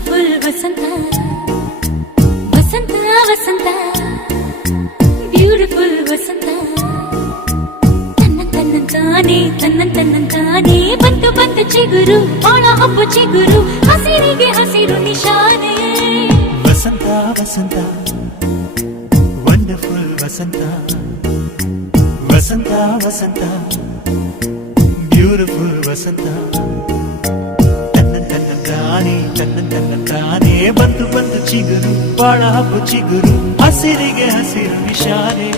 beautiful ವಸಂತ ವಸಂತ ವಸಂತ beautiful ವಸಂತ ತನ್ನಂತಾನೆ ಬಂತು ಬಂತು ಚಿಗುರು ಬಾಳ ಹಬ್ಬ ಚಿಗುರು ಹಸಿರಿಗೆ ಹಸಿರು ನಿಶಾನೆ ವಸಂತ ವಸಂತ ವಂಡರ್ಫುಲ್ ವಸಂತ ವಸಂತ ವಸಂತ ಬ್ಯೂಟಿಫುಲ್ ವಸಂತ ತನ್ನಂತಾನೆ ಬಂತು ಬಂತು ಚಿಗುರು ಬಾಳ ಹಬ್ಬ ಚಿಗುರು ಹಸಿರಿಗೆ ಹಸಿರು ನಿಶಾನೆ